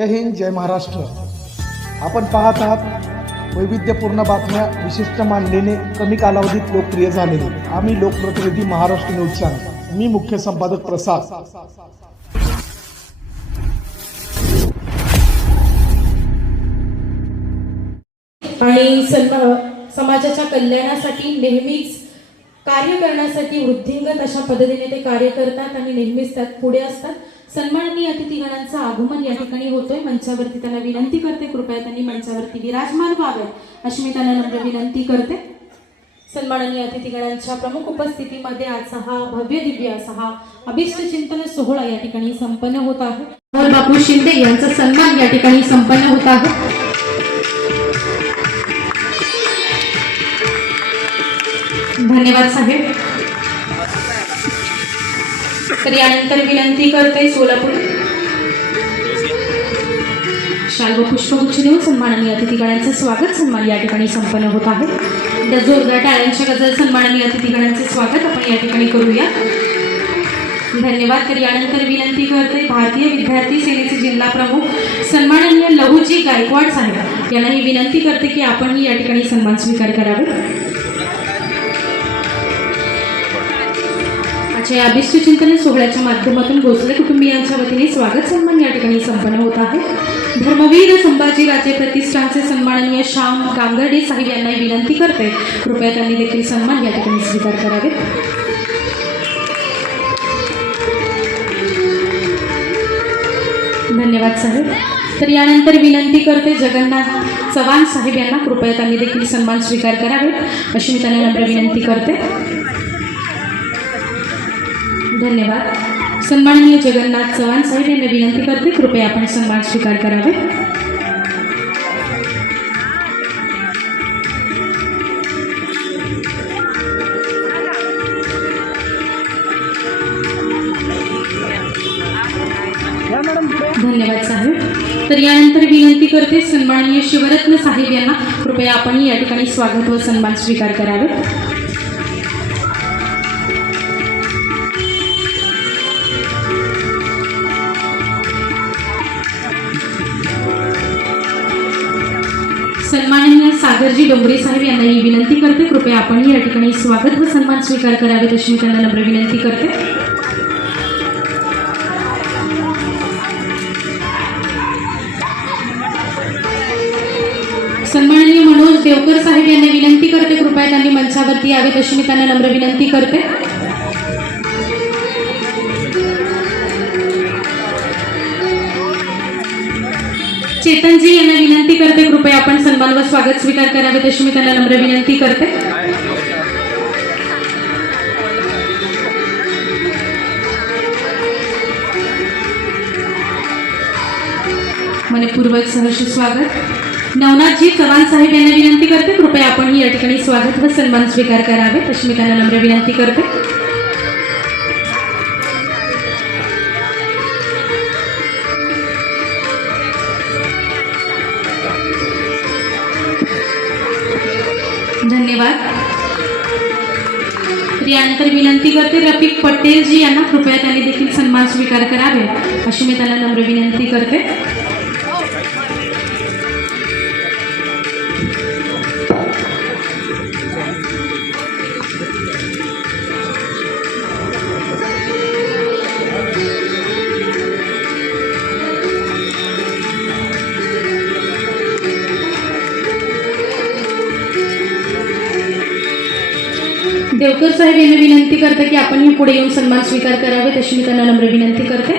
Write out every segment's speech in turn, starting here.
जय हिंद, जय महाराष्ट्र. आपण पाहत आहात वैविध्यपूर्ण बातम्या, विशिष्ट मांडणीने कमी कालावधीत लोकप्रिय झालेले. आम्ही लोकप्रतिनिधी महाराष्ट्र न्यूज चॅनल. मी मुख्य संपादक प्रसाद. आणि समाजाच्या कल्याणासाठी नेहमीच कार्य करण्यासाठी वृद्धिंगत अशा पद्धतीने ते कार्य करतात आणि नेहमीच त्यात पुढे असतात. सन्माननीय अतिथीगणांचं आगमन या ठिकाणी होतोय. मंचावरती त्यांना विनंती करते, कृपया त्यांनी मंचावरती विराजमान व्हावे अशी मी त्यांना नम्र विनंती करते. सन्माननीय अतिथीगणांच्या प्रमुख उपस्थितीमध्ये आजचा हा भव्य दिव्य असा हा अभिष्ट चिंतन सोहळा या ठिकाणी संपन्न होत आहे. बापू शिंदे यांचा सन्मान या ठिकाणी संपन्न होत आहे. धन्यवाद साहेब. तर यानंतर विनंती करते सोलापूर शाल व पुष्पगुच्छ देऊन सन्माननीय अतिथीगणांचे स्वागत सन्मान या ठिकाणी संपन्न होत आहे. त्या जोरदार टाळ्यांच्या गजर सन्माननीय अतिथीगणांचे स्वागत आपण या ठिकाणी करूया. धन्यवाद. तर यानंतर विनंती करते भारतीय विद्यार्थी सेनेचे जिल्हा प्रमुख सन्माननीय लहूजी गायकवाड साहेब यांना ही विनंती करते की आपणही या ठिकाणी सन्मान स्वीकार करावे. या अभिष्ट चिंतन सोहळ्याच्या माध्यमातून भोसले कुटुंबियांच्या वतीने स्वागत सन्मान या ठिकाणी संपन्न होत आहे. धर्मवीर संभाजीराजे प्रतिष्ठानचे सन्माननीय श्याम गांगर्डे साहेब यांना विनंती करते, कृपया त्यांनी देखील सन्मान या ठिकाणी स्वीकार करावे. धन्यवाद साहेब. तर यानंतर विनंती करते जगन्नाथ चव्हाण साहेब यांना, कृपया त्यांनी देखील सन्मान स्वीकार करावे अशी मी त्यांना नम्र विनंती करते. धन्यवाद. सन्माननीय जगन्नाथ चव्हाण साहेब यांना विनंती करते, कृपया आपण सन्मान स्वीकार करावे. धन्यवाद साहेब. तर यानंतर विनंती करते सन्माननीय शिवरत्न साहेब यांना, कृपया आपण या ठिकाणी स्वागत व सन्मान स्वीकार करावे. सन्माननीय सागरजी डोंगरे साहेब यांना ही विनंती करते, कृपया आपण या ठिकाणी स्वागत व सन्मान स्वीकार करावे अशी मी त्यांना नम्र विनंती करते. सन्माननीय मनोज देवकर साहेब यांना विनंती करते, कृपया त्यांनी मंचावरती यावेत अशी मी त्यांना नम्र विनंती करते. चेतनजी यांना विनंती करते, कृपया आपण सन्मान व स्वागत स्वीकार करावे अशी मी त्यांना नम्र विनंती करते. मनपूर्वक सहर्ष स्वागत. नवनाथजी चव्हाण साहेब यांना विनंती करते, कृपया आपण या ठिकाणी स्वागत व सन्मान स्वीकार करावे अशी मी त्यांना नम्र विनंती करते. धन्यवाद. यानंतर विनंती करते रफिक पटेलजी यांना, कृपया त्यांनी देखील सन्मान स्वीकार करावे अशी मी त्यांना नम्र विनंती करते. देवकर साहेब यांना विनंती करते की आपण ही पुढे येऊन सन्मान स्वीकार करावे तशी मी त्यांना नम्र विनंती करते.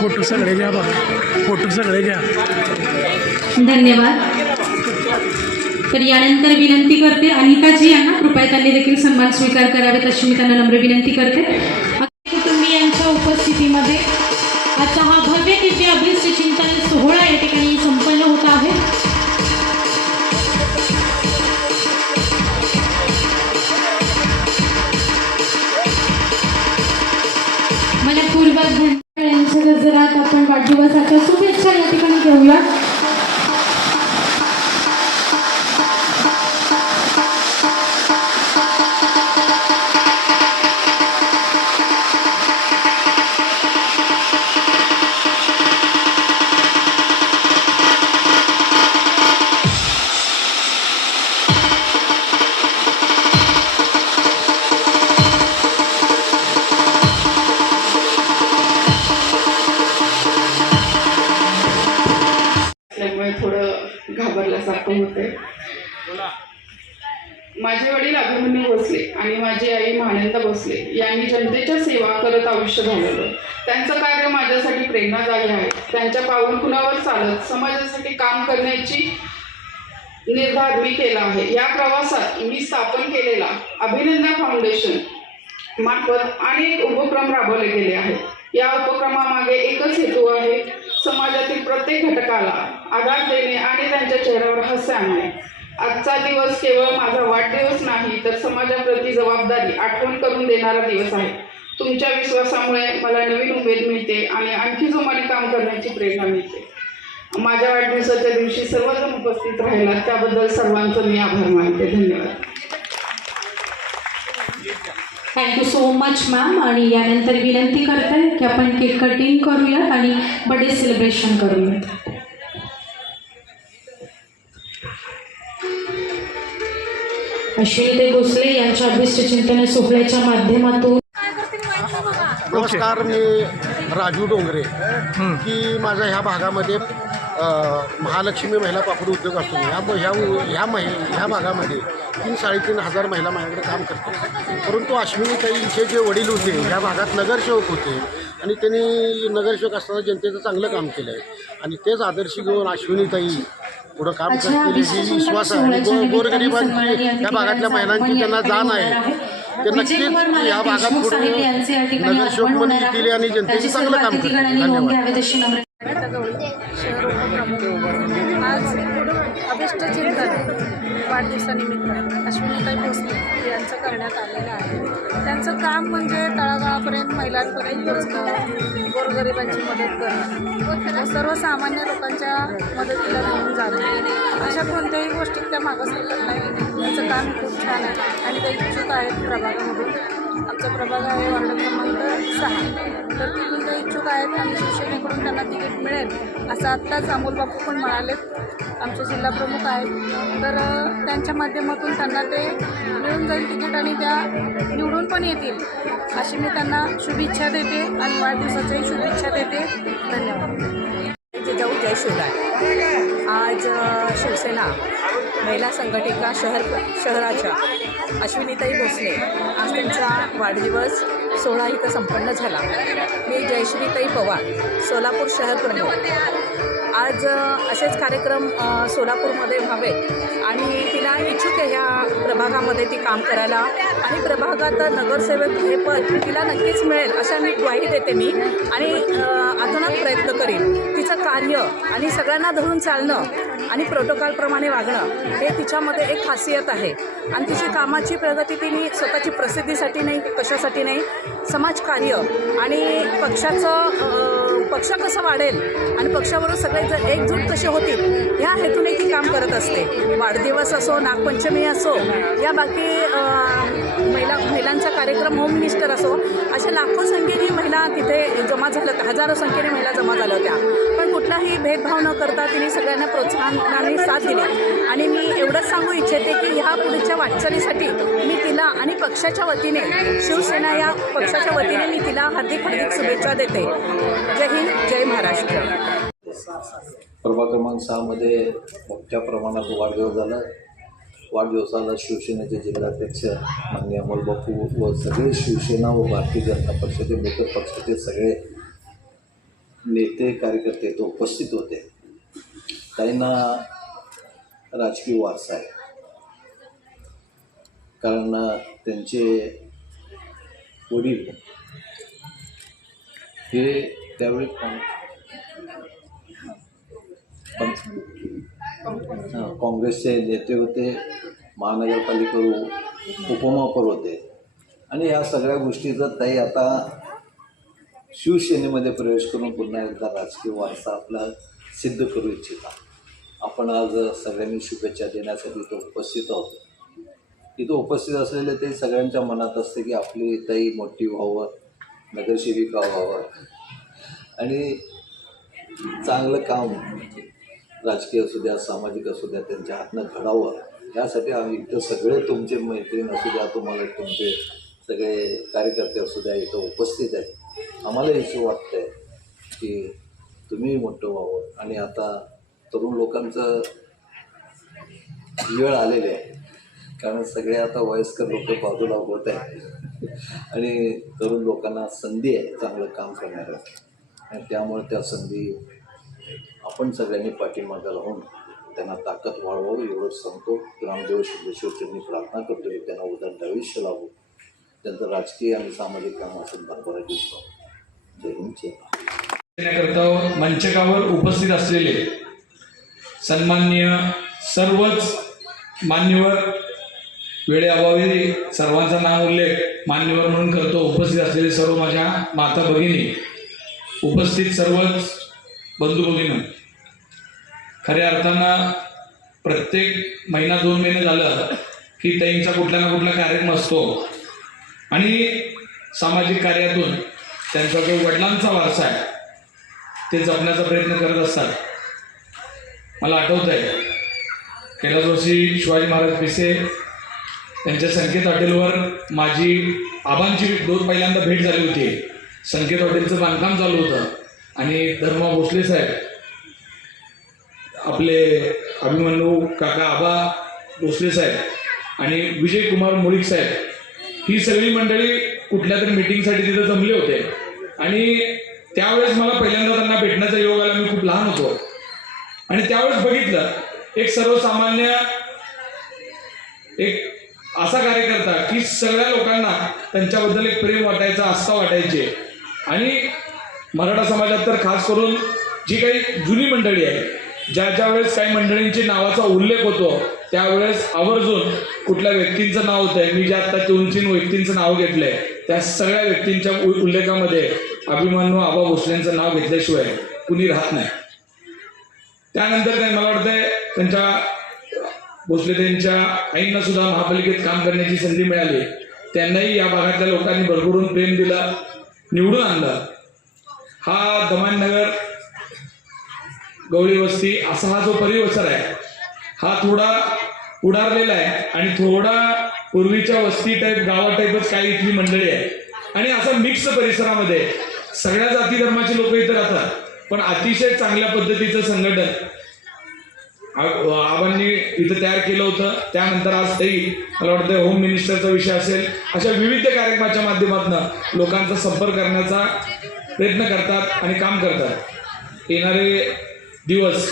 फोटो सगळे घ्या बघा, फोटो सगळे घ्या. धन्यवाद. तर यानंतर विनंती करते अनिताजी यांना, कृपया त्यांनी देखील सन्मान स्वीकार करावेत अशी मी त्यांना नम्र विनंती करते. कुटुंबियांच्या उपस्थितीमध्ये आता हा भव्य दिव्य अभिष्ट चिंतन सोहळा या ठिकाणी संपन्न होत आहे. मनपूर्वक यांच्या गजरात आपण वाढदिवसाच्या शुभेच्छा या ठिकाणी घेऊया. घाबरल्यासारखं होते. माझे वडील अभिमन्यू भोसले आणि माझी आई महानंदा भोसले यांनी जनतेच्या सेवा करत आयुष्य घालवलं. त्यांचं कार्य माझ्यासाठी प्रेरणादायी आहे. त्यांच्या पाऊलखुणावर चालत समाजासाठी काम करण्याची निर्धार मी केला आहे. या प्रवासात मी स्थापन केलेला अभिनंदन फाउंडेशन मार्फत अनेक उपक्रम राबवले गेले आहेत. या उपक्रमामागे एकच हेतू आहे, समाजातील प्रत्येक घटकाला आधार देणे आणि त्यांच्या चेहऱ्यावर हास्य आणणे. आजचा दिवस केवळ माझा वाढदिवस नाही, तर समाजाप्रती जबाबदारी आठवण करून देणारा दिवस आहे. तुमच्या विश्वासामुळे मला नवीन उमेद मिळते आणि आणखी जोमाने काम करण्याची प्रेरणा मिळते. माझ्या वाढदिवसाच्या दिवशी सर्वजण उपस्थित राहिला त्याबद्दल सर्वांचं मी आभार मानते. धन्यवाद. Thank you so much ma'am. आणि यानंतर विनंती करते की आपण केक कटिंग करूयात आणि बर्थडे सेलिब्रेशन करूयात. अश्विनीताई भोसले यांच्या अभिष्ट चिंतन सोहळ्याच्या माध्यमातून. नमस्कार, मी राजू डोंगरे. की माझ्या ह्या भागामध्ये महालक्ष्मी महिला पापड उद्योग असतो. ह्या भागामध्ये 3-3.5 महिला माझ्याकडे काम करतात. परंतु अश्विनीताईंचे जे वडील होते ह्या भागात नगरसेवक होते आणि त्यांनी नगरसेवक असताना जनतेचं चांगलं काम केलं आहे. आणि तेच आदर्श घेऊन अश्विनीताई पुढं काम करतील ही विश्वास आहे. आणि गोरगरिबांची या भागातल्या महिलांची त्यांना जाण आहे. ते नक्कीच या भागात पुढे नगरसेवक म्हणून येतील आणि जनतेचं चांगलं काम करतील. धन्यवाद. शहर उपप्रमुख आज अभिष्ट चिंतन वाढदिवसानिमित्त अश्विनीताई भोसले यांचं करण्यात आलेलं आहे. त्यांचं काम म्हणजे तळागाळापर्यंत महिलांपर्यंत पोहोचणं, गोरगरिबांची मदत करणं, सर्वसामान्य लोकांच्या मदतीला घेऊन जाणं, अशा कोणत्याही गोष्टीत त्या मागासलेल्या नाही. त्यांचं काम खूप छान आहे आणि ते इच्छुक आहेत प्रभागामधून. आमचा प्रभाग आहे वार्ड क्रमांक 6. तर तिथून ते इच्छुक आहेत आणि शिवसेनेकडून त्यांना तिकीट मिळेल असं आत्ताच अमोल बापू पण म्हणालेत. आमचे जिल्हा प्रमुख आहेत. तर त्यांच्या माध्यमातून त्यांना ते मिळून जाईल तिकीट आणि त्या निवडून पण येतील अशी मी त्यांना शुभेच्छा देते आणि वाढदिवसाच्याही शुभेच्छा देते. धन्यवाद. जिजाऊ जय शिवराय. आज शिवसेना महिला संघटिका शहराच्या अश्विनीताई भोसले आज त्यांचा वाढदिवस सोहळा इथं संपन्न झाला. मी जयश्रीताई पवार, सोलापूर शहर प्रमुख. आज असेच कार्यक्रम सोलापूरमध्ये व्हावे आणि तिला इच्छुक आहे ह्या प्रभागामध्ये ती काम करायला आणि प्रभागात नगरसेवक हे पद तिला नक्कीच मिळेल अशा मी ग्वाही देते मी आणि अतोनात प्रयत्न करीन. तिचं कार्य आणि सगळ्यांना धरून चालणं आणि प्रोटोकॉलप्रमाणे वागणं हे तिच्यामध्ये एक खासियत आहे. आणि तिची कामाची प्रगती तिने स्वतःची प्रसिद्धीसाठी नाही, कशासाठी नाही, समाजकार्य आणि पक्ष कसं वाढेल आणि पक्षाबरोबर सगळे जर एकजूट कसे होतील ह्या हेतूने ती काम करत असते. वाढदिवस असो, नागपंचमी असो, या बाकी महिलांचा कार्यक्रम, होम मिनिस्टर असो, अशा लाखो संख्येने महिला तिथे जमा झाल्या होत्या. हजारो संख्येने महिला जमा झाल्या होत्या. पण कुठलाही भेदभाव न करता तिने सगळ्यांना प्रोत्साहनाने साथ दिली. आणि मी एवढंच सांगू इच्छिते की ह्या पुढच्या वाटचालीसाठी मी तिला आणि पक्षाच्या वतीने, शिवसेना या पक्षाच्या वतीने मी तिला हार्दिक शुभेच्छा देते. जय हिंद, जय महाराष्ट्र. प्रभाग क्रमांक 6 मध्ये मोठ्या प्रमाणात वाढदिवस झाला. वाढदिवसाला शिवसेनेचे जिल्हाध्यक्ष माननीय अमोल बापू व सगळे शिवसेना व भारतीय जनता पक्षाचे मित्र पक्षाचे सगळे नेते कार्यकर्ते तो उपस्थित होते. त्यांना राजकीय वारसा आहे, कारण त्यांचे वडील हे त्यावेळी काँग्रेसचे नेते होते, महानगरपालिकेवर उपमहापौर होते. आणि या सगळ्या गोष्टीचा ताई आता शिवसेनेमध्ये प्रवेश करून पुन्हा एकदा राजकीय वारसा आपला सिद्ध करू इच्छिता. आपण आज सगळ्यांनी शुभेच्छा देण्यासाठी इथं उपस्थित आहोत. इथं उपस्थित असलेले ते सगळ्यांच्या मनात असते की आपली ताई मोठी व्हावं, नगरसेविका व्हावं आणि चांगलं काम राजकीय असू द्या, सामाजिक असू द्या, त्यांच्या हातनं घडावं. यासाठी आम्ही इथं सगळे तुमचे मैत्रीण असू द्या, तुम्हाला तुमचे सगळे कार्यकर्ते असू द्या इथं उपस्थित आहेत. आम्हाला असं वाटतं आहे की तुम्ही मोठं व्हावं. आणि आता तरुण लोकांचं वेळ आलेली आहे, कारण सगळे आता वयस्कर लोक बाजूला होत आहेत आणि तरुण लोकांना संधी आहे चांगलं काम करण्याला, आणि त्यामुळे त्या संधी आपण सगळ्यांनी पाठीमागे राहून त्यांना ताकद वाढवावं एवढंच सांगतो. रामदेव सिद्धेश्वरची प्रार्थना करतो की त्यांना उदंड आयुष्य लावू, त्यांचं राजकीय आणि सामाजिक काम असेल भरभराट दिसतो. जय हिंद, जय महाराष्ट्र. करता मंचकावर उपस्थित असलेले सन्माननीय सर्वच मान्यवर, वेळेअभावी सर्वांचा नाव उल्लेख मान्यवर म्हणून करतो, उपस्थित असलेले सर्व माझ्या माता भगिनी, उपस्थित सर्वच बंधू भगिनी, खऱ्या अर्थानं प्रत्येक महिना 2 महिने झालं की त्यांचा कुठला ना कुठला कार्यक्रम असतो आणि सामाजिक कार्यातून त्यांचा जो वडिलांचा वारसा आहे ते जपण्याचा प्रयत्न करत असतात. मला आठवत आहे कैलासवासी शिवाजी महाराज पिसे त्यांच्या संकेत हॉटेलवर माझी आबांची पहिल्यांदा भेट झाली होती. संकेत हॉटेलचं बांधकाम चालू होतं आणि धर्मा भोसले साहेब, आपले अभिमन्यू काका आबा भोसले साहेब आणि विजय कुमार मुळीक साहेब ही सगळी मंडळी कुठल्या तरी मीटिंगसाठी तिथं जमले होते आणि त्यावेळेस मला पहिल्यांदा त्यांना भेटण्याचा योग आला. मी खूप लहान होतो आणि त्यावेळेस बघितलं एक सर्वसामान्य, एक असा कार्यकर्ता की सगळ्या लोकांना त्यांच्याबद्दल एक प्रेम वाटायचं, आस्था वाटायची. आणि मराठा समाजात तर खास करून जी काही जुनी मंडळी आहे, ज्या वेळेस काही मंडळींची नावाचा उल्लेख होतो त्यावेळेस आवर्जून कुठल्या व्यक्तींचं नाव होतं आहे. मी जे आता 2-3 व्यक्तींचं नाव घेतलंय त्या सगळ्या व्यक्तींच्या उल्लेखामध्ये अभिमन्यू आबा भोसलेंचं नाव घेतल्याशिवाय कुणी राहत नाही. त्यानंतर मला वाटतंय त्यांच्या भोसले त्यांच्या आईंना सुद्धा महापालिकेत काम करण्याची संधी मिळाली. त्यांनाही या भागातल्या लोकांनी भरभरून प्रेम दिलं, निवडून आणलं. हा दमाननगर, गवळी वस्ती असा हा जो परिसर आहे हा थोडा उडारलेला आहे आणि थोडा पूर्वीच्या वस्ती टाईप, गावा टाईपच काही इथली मंडळी आहे आणि असा मिक्स परिसरामध्ये सगळ्या जाती धर्माची लोक इथं राहतात. पण अतिशय चांगल्या पद्धतीचं संघटन आबांनी इथं तयार केलं होतं. त्यानंतर आज तेही मला वाटतं होम मिनिस्टरचा विषय असेल, अशा विविध कार्यक्रमाच्या माध्यमातून लोकांचा संपर्क करण्याचा प्रयत्न करतात आणि काम करतात. येणारे दिवस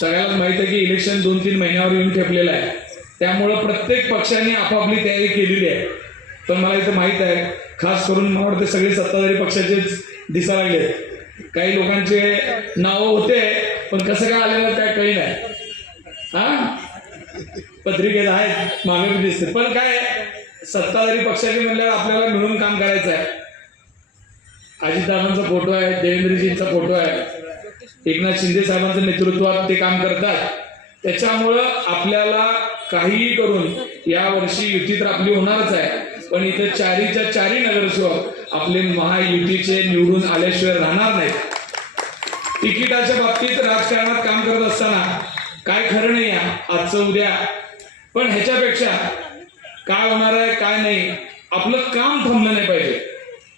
सगळ्याला माहीत आहे की इलेक्शन 2-3 महिन्यावर येऊन ठेपलेलं आहे, त्यामुळं प्रत्येक पक्षाने आपापली तयारी केलेली आहे. पण मला इथं माहीत आहे खास करून मला वाटतं सगळे सत्ताधारी पक्षाचेच दिसायला लागले. काही लोकांचे नावं होते पण कसं काय आलेलं काय कळी नाही. पत्रिकेत आहेत, मागे दिसते, पण काय सत्ताधारी पक्षाचे म्हणल्यावर आपल्याला मिळून काम करायचं आहे. अजितदादांचा फोटो आहे, देवेंद्रजींचा फोटो आहे, एकनाथ शिंदे साहेबांच्या नेतृत्वात ते काम करतात. त्याच्यामुळं आपल्याला काहीही करून यावर्षी युती तर आपली होणारच आहे, पण इथं 4च्या 4 नगरसेवक आपले महायुतीचे निवडून आल्याशिवाय राहणार नाहीत. तिकिटाच्या बाबतीत राजकारणात काम करत असताना काय खरं नाही आहे आजचं उद्या, पण ह्याच्यापेक्षा काय होणार आहे काय नाही, आपलं काम थांबलं नाही पाहिजे.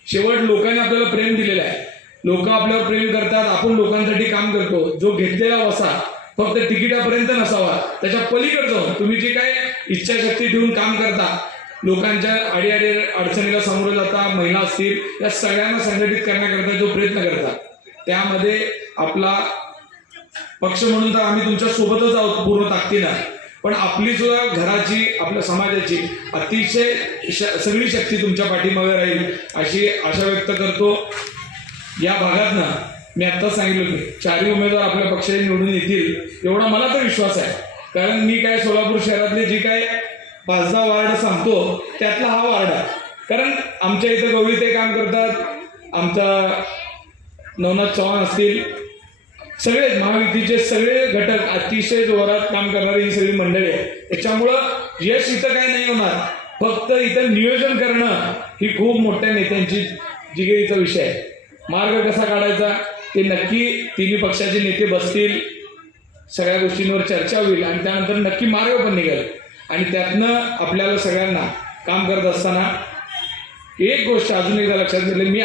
शेवट लोकांनी आपल्याला प्रेम दिलेलं आहे, लोक आपल्यावर प्रेम करतात, आपण लोकांसाठी काम करतो. जो घेतलेला वसा फक्त तिकिटापर्यंत नसावा, त्याच्या पलीकडे जाऊन तुम्ही जी काय इच्छाशक्ती ठेवून काम करता, लोकांच्या अडीअडी अडचणीला सामोरे जाता, महिला असतील, या सगळ्यांना संघटित करण्याकरता जो प्रयत्न करता, त्यामध्ये आपला पक्ष म्हणून तर आम्ही तुमच्या सोबतच आहोत पूर्ण ताकदीनं, पण आपली सुद्धा घराची, आपल्या समाजाची अतिशय सगळी शक्ती तुमच्या पाठीमागे राहील अशी आशा व्यक्त करतो. या भागातनं मी आत्ता सांगितलं की 4 उमेदवार आपल्या पक्षाने निवडून येतील एवढा मला तर विश्वास आहे. कारण मी काय सोलापूर शहरातले जी काय 5-10 वार्ड सांगतो त्यातला हा वार्ड आहे. कारण आमच्या इथं गवळी ते काम करतात, आमचा नवनाथ चव्हाण असतील, सगळे महायुतीचे सगळे घटक अतिशय जोरात काम करणारी ही सगळी मंडळी आहे. त्याच्यामुळं यश इथं काही नाही होणार, फक्त इथं नियोजन करणं ही खूप मोठ्या नेत्यांची जिगरीचा विषय आहे. मार्ग कसा काढायचा ते नक्की तिन्ही पक्षाचे नेते बसतील, सगळ्या गोष्टींवर चर्चा होईल आणि त्यानंतर नक्की मार्ग पण निघेल. आणि त्यातनं आपल्याला सगळ्यांना काम करत असताना एक गोष्ट अजून एकदा लक्षात घेतली, मी